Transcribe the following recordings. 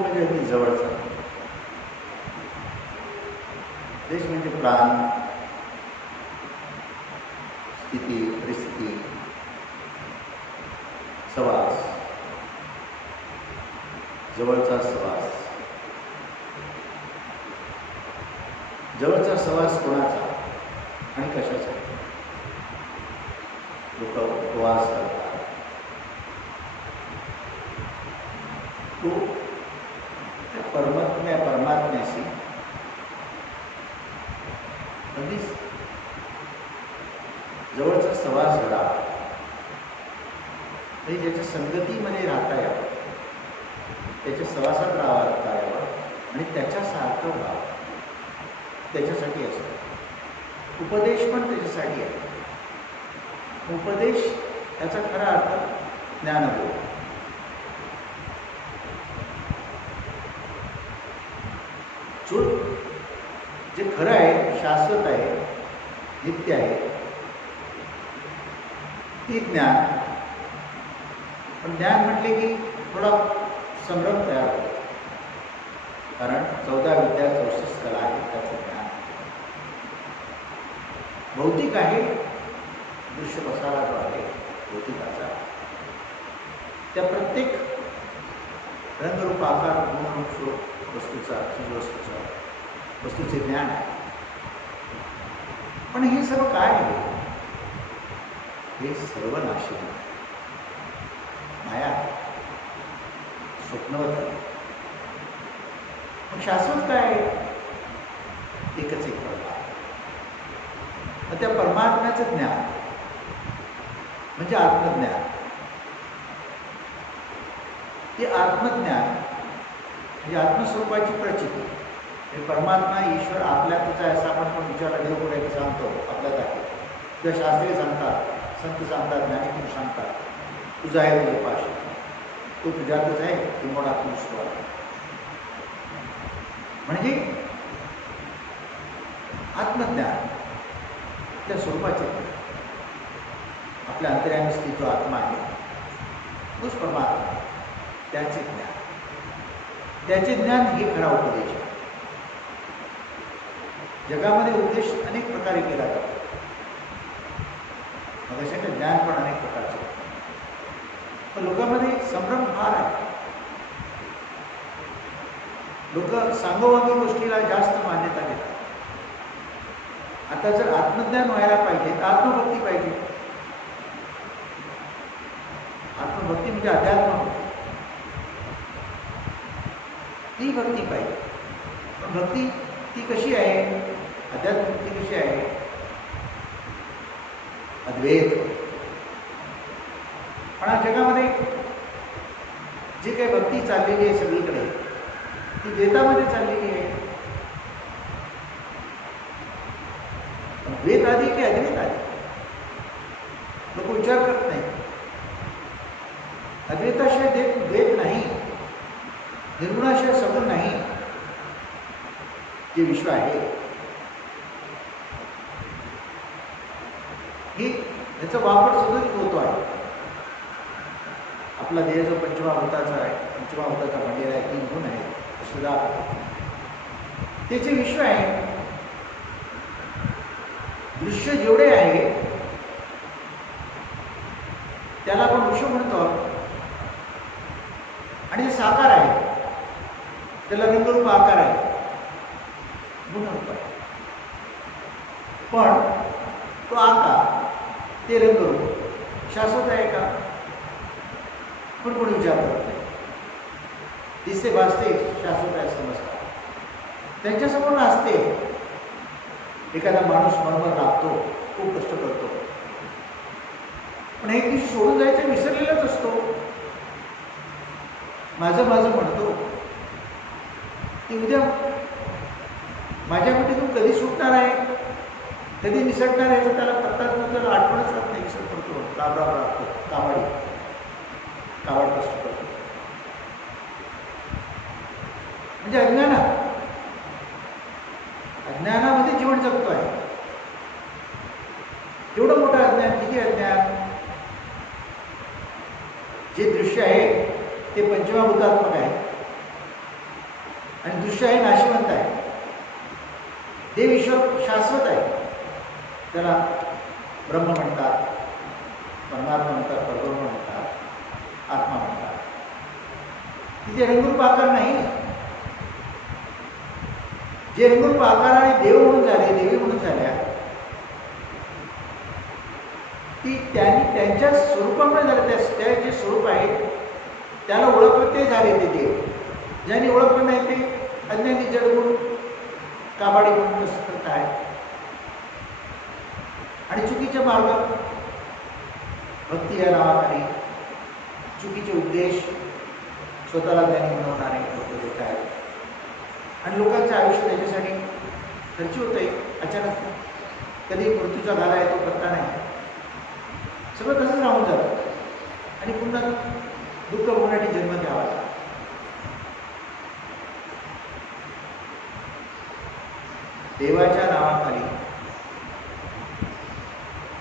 म्हणजे अगदी जवळचा. देश म्हणजे प्राण, स्थिती, परिस्थिती, सहवास, जवळचा सहवास. जवळचा सहवास कोणाचा आणि कशाचा? लोक उपवास करतात, तो त्या परमात्म्याशी अगदीच जवळचा सहवास घडा, आणि ज्याच्या संगतीमध्ये राहता यावं, त्याच्या सहवासात राहता यावं आणि त्याच्यासारखं व्हावं, त्याच्यासाठी असतो. उपदेश पण त्याच्यासाठी आहे. उपदेश याचा खरा अर्थ ज्ञानबोध. जो जे खरं आहे, शाश्वत आहे, नित्य आहे, ते ज्ञान. पण ज्ञान म्हटले की थोडा संभ्रम तयार होतो, कारण 14 विद्या 34 कला आहे, त्याचं ज्ञान भौतिक आहे. दृश्य पसारा जो आहे भौतिकाचा, त्या प्रत्येक रंगरूप आकार गुणरूप वस्तूचा, वस्तूचे ज्ञान आहे. पण हे सर्व काय आहे? हे सर्व नाशी आहे, माया आहे, स्वप्नवत आहे. मग शाश्वत काय आहे? एकच एक परमात्मा. मग त्या परमात्म्याचं ज्ञान म्हणजे आत्मज्ञान. ते आत्मज्ञान म्हणजे आत्मस्वरूपाची प्रचिती. हे परमात्मा ईश्वर आपल्यातच आहे असं आपण पण विचारला देवपुढे सांगतो, आपल्यात आहे. तुझ्या शास्त्रीय सांगतात, संत सांगतात, ज्ञानीपुरुष सांगतात, तुझा आहे तुझ्या पाशी, तो तुझ्यातच आहे, किंवा तू स्वर. म्हणजे आत्मज्ञान त्या स्वरूपाचे, आपल्या अंतर्यामी स्थित जो आत्मा आहे तोच परमात्मा, त्याचे ज्ञान. त्याचे ज्ञान हे खरा उपदेश आहे. जगामध्ये उपदेश अनेक प्रकारे केला जातो. मग अशा ज्ञान पण अनेक प्रकारचे. पण लोकांमध्ये संभ्रम फार आहे. लोक सांगोवांगी गोष्टीला जास्त मान्यता देतात. आता जर आत्मज्ञान व्हायला पाहिजे तर आत्मभक्ती पाहिजे. आत्मभक्ती म्हणजे अध्यात्म, ती भक्ती पाहिजे. पण भक्ती ती कशी आहे? अध्यात्म भक्ती कशी आहे? अद्वैत. पण आज जगामध्ये जी काही भक्ती चाललेली आहे सगळीकडे, ती द्वैतामध्ये चाललेली आहे. द्वैत आधी की अद्वैत आधी? लोक विचार करत नाही. अद्वैताशिवाय द्वैत नाही, निर्गुणाशिवाय सगुण नाही. जे विश्व आहे हे, याचा वापर सतत होतो आहे. आपला देह जो पंचमहाभूताचा आहे, पंचमहाभूताचा म्हणलेला आहे, 3 गुण आहे, सुद्धा त्याचे विश्व आहे. दृश्य जेवढे आहे त्याला आपण विश्व म्हणतो, आणि जे साकार आहे त्याला रंगरूप आकार आहे, गुणरूप आहे. पण तो आकार, ते रंगरूप शाश्वत आहे का? पण कोणी विचार करत नाही. दिसते भासते शाश्वत आहे समजतात. त्यांच्यासमोर असते. एखादा माणूस मरमर लागतो, खूप कष्ट करतो, पण एक दिवशी सोडून जायचं विसरलेलाच असतो. माझं म्हणतो, ती उद्या माझ्या कुठे तू कधी सुटणार आहे, कधी निसटणार आहे, तर त्याला पत्ताच त्याला आठवणच राहत नाही. विसर पडतो, राबराब राहतो, कावड कष्ट करतो. म्हणजे अज्ञानामध्ये जीवन जगतो आहे. एवढं मोठं अज्ञान. किती अज्ञान? जे दृश्य आहे ते पंचमहाभूतात्मक आहे. दृश्य आहे नाशिवंत आहे. देव ईश्वर शाश्वत आहे. त्याला ब्रह्म म्हणतात, परमात्मा म्हणतात, परब्रह्म म्हणतात, आत्मा म्हणतात. तिथे रंगरूप आकार नाही. जे रंगरूप आकाराने देव म्हणून झाले, देवी म्हणून झाल्या, ती त्यांनी त्यांच्या स्वरूपामुळे झाले. त्या जे स्वरूप आहे त्याला ओळखलं ते झाले ते देव. ज्यांनी ओळखलं नाही ते अज्ञानी जडगुण काबाडी म्हणून कसं करत आहे आणि चुकीचे मार्ग, भक्ती या नावाखाली चुकीचे उद्देश स्वतःला ज्ञानी बनवणारे लोक देत आहेत आणि लोकांचं आयुष्य त्याच्यासाठी खर्च होत आहे. अचानक कधी मृत्यूचा घाला येतो पत्ता नाही. सगळं तसंच राहून जातं आणि पुन्हा दुःख होण्यासाठी जन्म घ्यावा. देवाच्या नावाखाली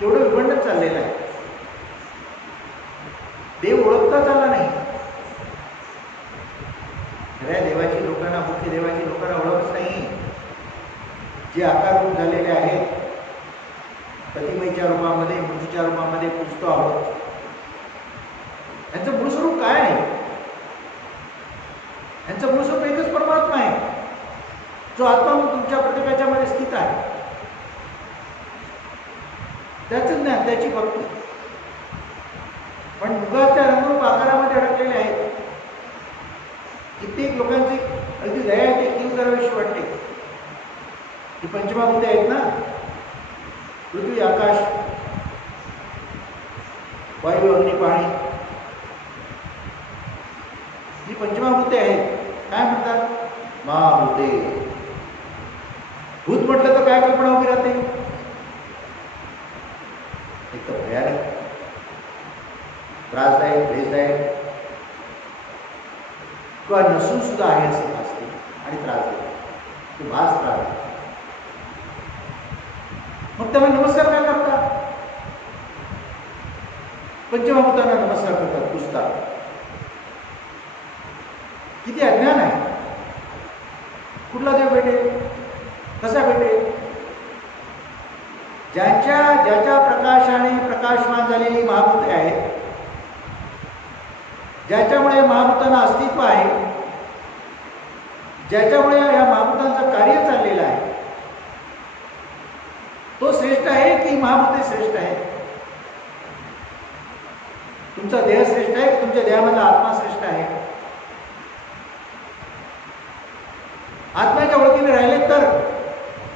तेवढं विभंडन चाललेलं आहे. देव ओळखता चालला नाही. खऱ्या देवाची लोकांना, मुख्य देवाची लोकांना ओळखच नाही. जे आकार रूप झालेले आहेत, प्रतिमेच्या रूपामध्ये, मूर्तीच्या रूपामध्ये पूजतो आहोत, यांचं मूळ स्वरूप काय आहे? यांचं मूळ स्वरूप एकच परमात्मा आहे, जो आत्मा तुमच्या प्रत्येकाच्या मध्ये स्थित आहे. त्याचं ज्ञान, त्याची भक्ती. पण मुगाच्या रंगरूप आकारामध्ये अडकलेले आहेत. कित्येक लोकांची अगदी दया येते, कीव करावीशी वाटते. ही पंचमहाभूते आहेत ना, पृथ्वी, आकाश, वायू, अग्नी, पाणी, ही पंचमहाभूते आहेत. काय म्हणतात? महाभूते. भूत म्हटलं तर काय कल्पना उभी राहते? एक तर भयानक, त्रासदायक, भेददायक, किंवा नसून सुद्धा आहे असे भासते आणि त्रास देते. तो भास त्रास देतो. मग त्याला नमस्कार काय करतात? पंचमहाभूतांना नमस्कार करतात, पुजतात. किती अज्ञान आहे. कुठला देव भेटेल? कसा भेटेल? ज्याच्या प्रकाशाने प्रकाशमान झालेली महाभूते आहेत, ज्याच्यामुळे महाभूतांना अस्तित्व आहे, ज्याच्यामुळे या महाभूतांचं कार्य चाललेलं आहे, तो श्रेष्ठ आहे की महाभूते श्रेष्ठ आहे? तुमचा देह श्रेष्ठ आहे, तुमच्या देहामधला आत्मा श्रेष्ठ आहे? आत्म्याच्या ओळखीने राहिले तर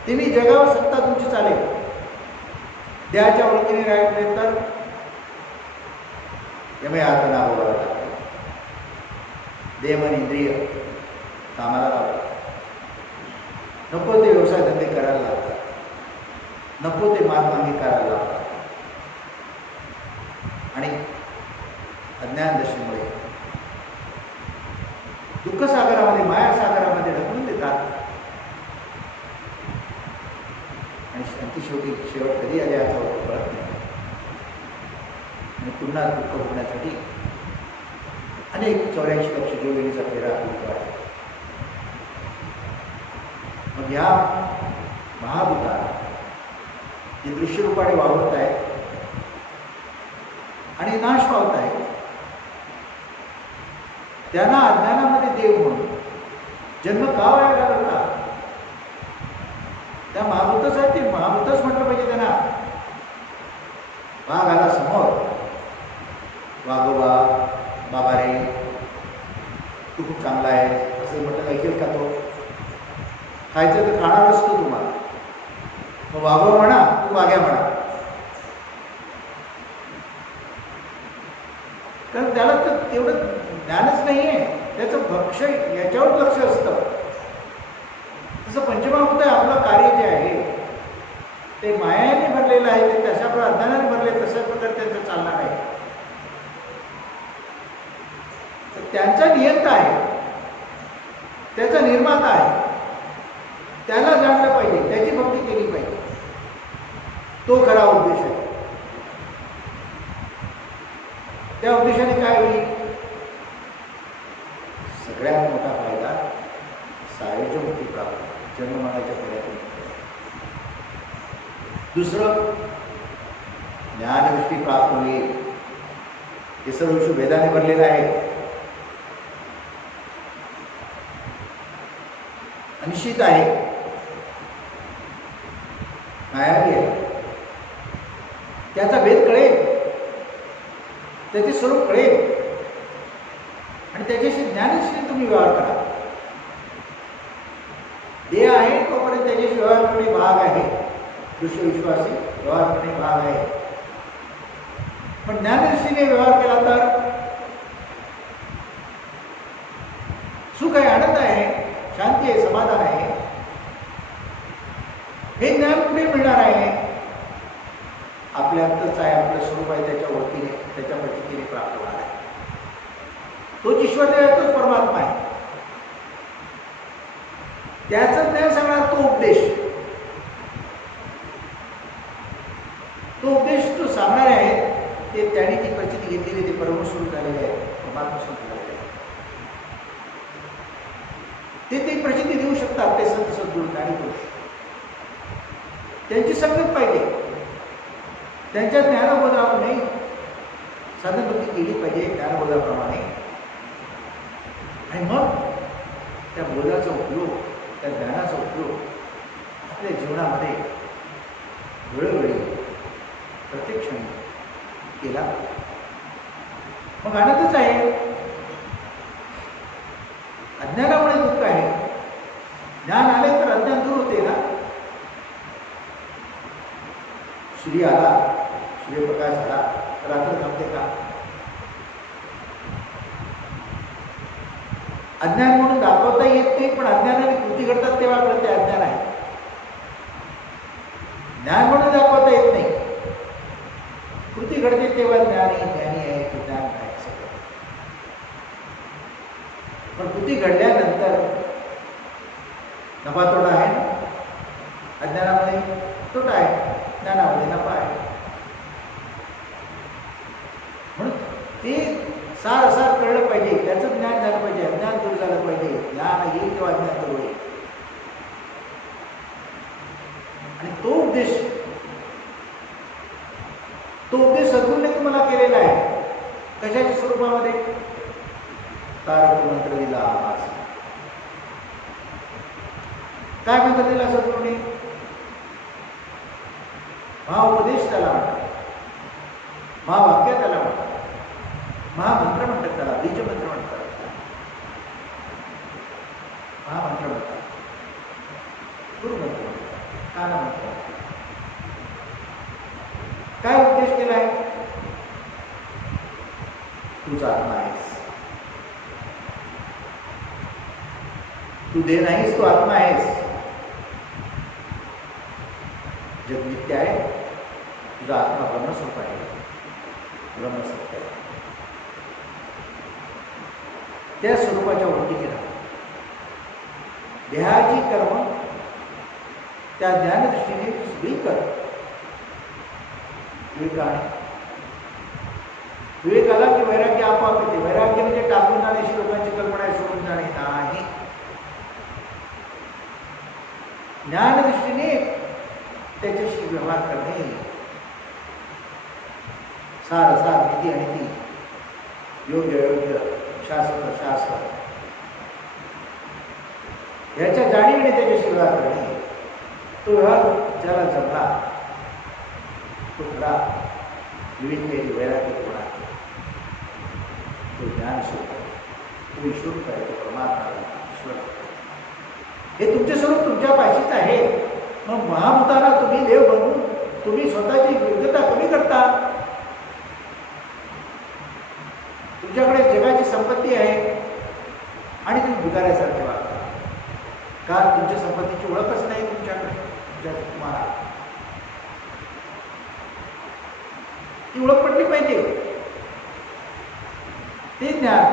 तिन्ही जगावर सत्ता तुमची चालेल. देहाच्या ओळखीने राहिले तर यमे आत्मना बोलावं लागतं. देह मन इंद्रिय कामाला लावतात. नको ते व्यवसाय धंदे करायला लागतात. नको ते मार्गांगी करायला लागतात. आणि अज्ञान दशेमुळे दुःखसागरामध्ये, मायासागरामध्ये ढकलून देतात. आणि शेवट कधी आले याचा कळत नाही. आणि पुन्हा दुःख होण्यासाठी अनेक 84 लक्ष जीवघेणीचा फेरा होतो आहे. मग या महाभूता जे दृश्यरूपाने वावरत आहेत आणि नाश पावत आहेत, त्यांना अज्ञानामध्ये देव म्हणून जन्म का वाया घालवतात? त्या महाभूतच आहेत. ते महाभूतच म्हटलं पाहिजे त्यांना. वाघ आला समोर, वाघोबा, बाबा रे तू खूप चांगला आहे असं म्हटलं ऐकेल का तो? खायचं तर खाणार असतो तुम्हाला. मग वाघोबा म्हणा, तू वाघ्या म्हणा. कारण त्याला तर तेवढं ज्ञानच नाही आहे. त्याचं भक्ष याच्यावर लक्ष असतं. तसं पंचमहाभूत आपलं कार्य जे आहे ते मायाने भरलेलं आहे, ते तशा प्रकारे अज्ञानाने भरले, तशाच प्रकारे त्यांचं चालणार आहे. तर त्यांचा नियंता आहे, त्याचा निर्माता आहे, त्याला जाणलं पाहिजे, त्याची भक्ती केली पाहिजे. तो खरा उद्देश आहे. त्या उद्देशाने काय होईल? सगळ्यात मोठा फायदा सायुज्य मुक्ती प्राप्त, जन्ममरणाच्या फेऱ्यातून. दुसरं ज्ञानदृष्टी प्राप्त होईल. हे सर्व विषय वेदाने भरलेलं आहे. निश्चित आहे, मायावी आहे. त्याचा भेद कळेल, त्याचे स्वरूप कळेल आणि त्याच्याशी ज्ञानाशी तुम्ही व्यवहार करा. देह आहे तोपर्यंत त्याच्याशी व्यवहार करणे भाग आहे, दृश्य विश्वासी व्यवहार करणे भाग आहे. पण ज्ञानदृष्टीने व्यवहार केला तर सुख आहे, आनंद आहे, शांती आहे, समाधान आहे. हे ज्ञान कुठे मिळणार आहे? आपल्यातच आहे, आपलं स्वरूप आहे, त्याच्या ओळखीने, त्याच्या प्रचितीने प्राप्त होणार आहे. तोच ईश्वर आहे, तोच परमात्मा आहे. त्याचं ज्ञान सांगणार तो उपदेश. तो उपदेश जो सांगणारे आहेत ते त्यांनी ती प्रचिती घेतलेली, ते परमस्वरूप झालेले आहे, परमात्मा स्वरूप झालेले आहे. ते प्रचिती देऊ शकतात. ते संत सद्गुरू ज्ञानीपुरुष, त्यांची संगत पाहिजे. त्यांच्या ज्ञानबोधाप्रमाणे साधनभक्ती केली पाहिजे, ज्ञानबोधाप्रमाणे. आणि मग त्या बोधाचा उपयोग, त्या ज्ञानाचा उपयोग आपल्या जीवनामध्ये वेळोवेळी प्रत्येक क्षणी केला. मग आनंदच आहे. अज्ञानामुळे दुःख आहे. ज्ञान आले तर अज्ञान दूर होते ना. सूर्य आला, सूर्यप्रकाश झाला, रात्र थांबते का? अज्ञान म्हणून दाखवता येत नाही, पण अज्ञानाने कृती घडतात तेव्हा कळते अज्ञान आहे. ज्ञान म्हणून दाखवता येत नाही, कृती घडते तेव्हा ज्ञानी आहे, ते ज्ञान आहे सगळं. पण कृती घडल्यानंतर नफा तोटा आहे ना. अज्ञानामध्ये तोटा आहे, ज्ञानामध्ये नफा आहे. म्हणून ते सार कळलं पाहिजे, त्याचं ज्ञान झालं पाहिजे, अज्ञान दूर झालं पाहिजे. ज्ञान येईल तेव्हा अज्ञान दूर होईल. आणि तो उपदेश सद्गुरूने तुम्हाला केलेला आहे. कशाच्या स्वरूपामध्ये? तारक मंत्र दिला. काय मंत्र दिला सद्गुरूने? महाउपदेश त्याला म्हणतात, महावाक्य त्याला म्हणतात, महामंत्र म्हणतात, त्याला बीज मंत्र म्हणतात, महामंत्र म्हणतात, गुरुमंत्र म्हणतात, कानमंत्र म्हणतात. काय उपदेश केला आहे? तुझा आत्मा आहेस, तू देह नाहीस, तू आत्मा आहेस. जग नित्य आहे, तुझा आत्मा ब्रह्मस्वरूप आहे, ब्रह्मसत्य आहे. त्या स्वरूपाच्या ओळखीने राहा. देहाची कर्म त्या ज्ञानदृष्टीने सगळी कर. विवेक आला की वैराग्य आपोआप येते. वैराग्य म्हणजे टाकून जाणे, लोकांची कल्पना आहे, सोडून जाणे नाही. ज्ञानदृष्टीने त्याच्याशी व्यवहार करणे. सार नीती अनिती, योग्य शास्त्र याच्या जाणीवेने त्याच्याशी व्यवहार करणे. तो व्यवहार ज्याला जमला तो खरा विवेक वैराग्य आहे, तो ज्ञान स्वरूप आहे, तो ईश्वर आहे, तो परमात्मा ईश्वर. हे तुमचे स्वरूप तुमच्या पाशीच आहे. मग महाभूताला तुम्ही देव बनवून तुम्ही स्वतःची योग्यता कमी करता. तुमच्याकडे जगाची संपत्ती आहे आणि तुम्ही भिकाऱ्यासारखे वागता. का? तुमच्या संपत्तीची ओळखच नाही तुमच्याकडे. तुम्हाला ती ओळख पडली पाहिजे. ते ज्ञान,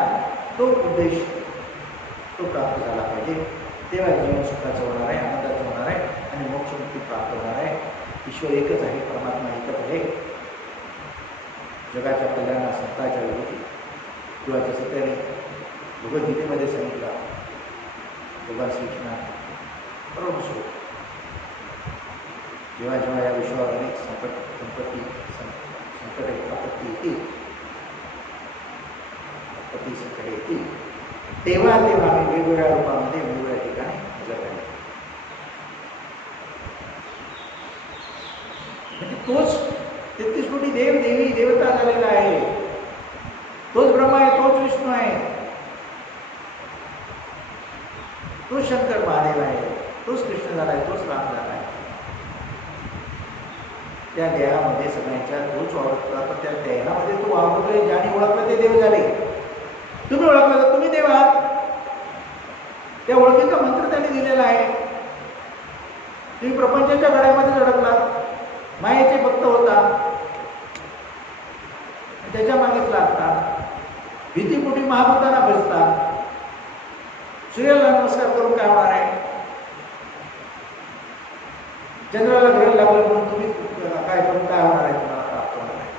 तो उपदेश तो प्राप्त झाला पाहिजे. तेव्हा जीवन सुखाचं होणार आहे, आनंदाचं होणार आहे आणि मोक्षमुक्ती प्राप्त होणार आहे. ईश्वर एकच आहे, परमात्मा एकच आहे. जगाच्या कल्याणा सत्ताच्या विरोधी किंवा जसं त्याने भगवद्गीतेमध्ये सांगितलं भगवान श्रीकृष्ण बरोबर सुरू. जेव्हा जेव्हा या विश्वावर अनेक संकट आपत्ती येतील, आपत्ती संकट येतील, तेव्हा तेव्हा आम्ही वेगवेगळ्या रूपामध्ये वेगवेगळ्या ठिकाणी हजर राहील. म्हणजे तोच 33 कोटी देव देवी देवता झालेला आहे. तोच ब्रह्मा आहे, तोच विष्णू आहे, तोच शंकर महादेव आहे, तोच कृष्ण झाला आहे, तोच राम झाला आहे. त्या देहामध्ये सगळ्यांच्या तोच वावरतो. तर त्या देहामध्ये तो वावरतोय, ज्याने ओळखलं ते देव झाले. तुम्ही ओळखलं तर तुम्ही देव आहात. त्या ओळखीचा मंत्र त्यांनी दिलेला आहे. तुम्ही प्रपंचाच्या गड्यामध्ये अडकलात, मायेचे भक्त होता, त्याच्या मागेच लागता, भीतीपोटी महाभूतांना भजता. सूर्याला नमस्कार करून काय होणार आहे? चंद्राला ग्रहण लागलं म्हणून तुम्ही काय करून काय होणार आहे? तुम्हाला प्राप्त होणार आहे.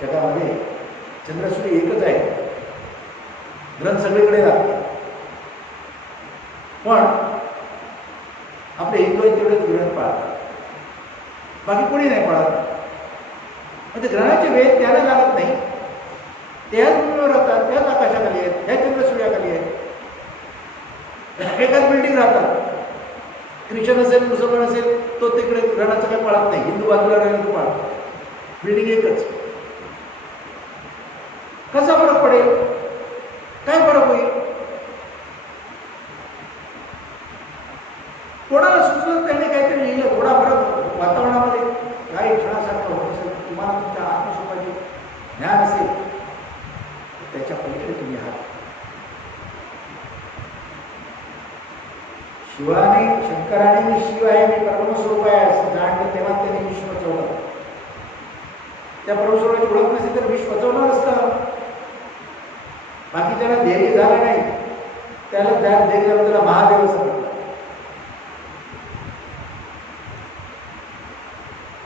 जगामध्ये चंद्रसूर्य एकच आहे, ग्रहण सगळीकडे लागते. पण आपले हिंदू आहेत तेवढेच ग्रहण पाळतात, बाकी कोणी नाही पाळत. म्हणजे ग्रहाचे वेध त्याला लागत नाही. त्याच भूमीवर राहतात, त्याच आकाशाखाली आहेत, त्याच चंद्रसूर्याखाली आहेत, एकाच बिल्डिंग राहतात. ख्रिश्चन असेल, मुसलमान असेल, तो तिकडे ग्रहणाचं काही पाळत नाही. हिंदू बाजूला राहिला तो पाळतो. बिल्डिंग एकच. कसा फरक पडेल? काय फरक होईल? कोणाला सुचलं त्यांनी काहीतरी लिहिलं, थोडा फरक वातावरणामध्ये काही क्षणासारखं होत असेल, तुम्हाला तुमच्या आत्मस्वरूपाचे ज्ञान असेल, त्याच्या पलीकडे तुम्ही आहात. शिवाने, शंकराने मी शिव आहे, मी परमस्वरूप आहे असं जाणलं तेव्हा त्यांनी विश्व पचवलं. त्या परमस्वरूपाची ओळख नसेल तर विश्व पचवलं नसतं. बाकी ज्याला ध्येय झालं नाही त्याला ध्येय झालं, त्याला महादेव असं म्हटलं.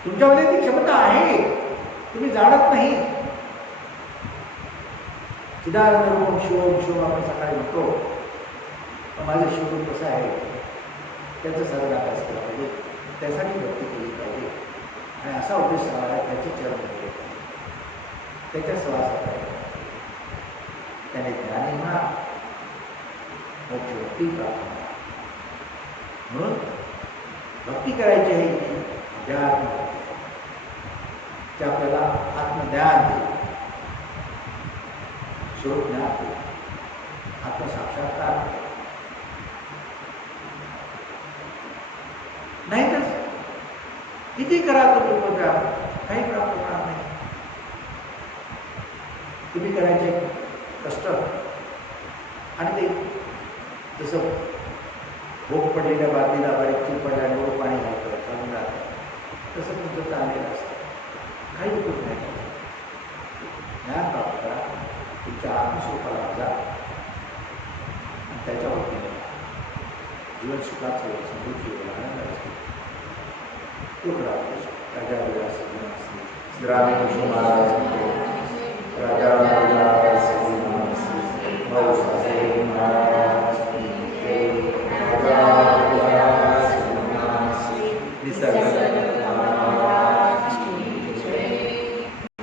तुमच्यामध्ये ती क्षमता आहे, तुम्ही जाणत नाही. चिदानंद रूपम शिवम शिवम आपण सकाळी म्हणतो, पण माझं शिवरूप कसं आहे त्याचं सर्व अभ्यास केला पाहिजे, त्यासाठी भक्ती केली पाहिजे. आणि असा उपदेश सांगायला त्याचे चरण घेतले, त्याच्या सहवासात आहे. त्याने ज्ञानी म्हणा, मोक्ष भक्ती प्राप्त म्हणा. म्हणून भक्ती करायची आहे की अध्यात्म, ते आपल्याला आत्मज्ञान देईल, स्वरूप ज्ञान देईल, आत्मसाक्षात्कार देईल. नाही तर किती करा तुम्ही बघा, काही प्राप्त होणार नाही. तुम्ही करायचे कष्ट आणि ते जसं भोग पडलेल्या बादलीला बारीक चूक पडल्याने वर पाणी घालतं, चालून राहतं, तसं तुमचं चाललेलं असतं. काही उपयोग नाही. ज्ञान प्राप्त करा, तुमच्या आत्मस्वरूपाला जा आणि त्याच्यावरती जीवन सुखाचं होईल, समृद्धी होईल, आनंद असतो. तो खरा राजा विलास महाराज